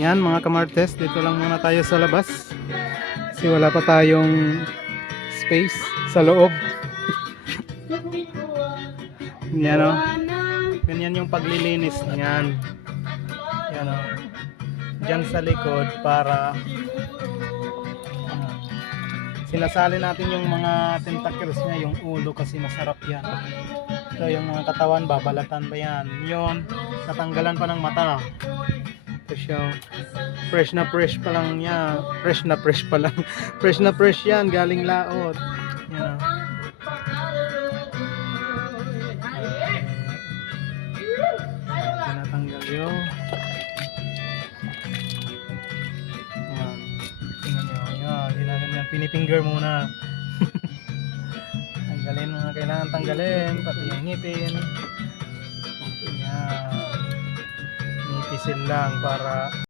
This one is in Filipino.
Yan mga kamartes, dito lang muna tayo sa labas. Kasi wala pa tayong space sa loob. Yan o. Ganyan yung paglilinis niyan. Yan o. Diyan sa likod para sinasali natin yung mga tentacles niya, yung ulo kasi masarap yan. Ito yung mga katawan, babalatan ba yan? Yun, natanggalan pa ng mata. Ito siya, fresh na fresh pa lang yan. Fresh na fresh pa lang. Fresh na fresh yan, galing laot. Yan. Tinatanggal yun. Yan. Tingnan nyo. Yan, ginagawa. Pinifinger muna. Tanggalin mga kailangan tanggalin. Pati yung ngipin. Yan. Nipisil lang para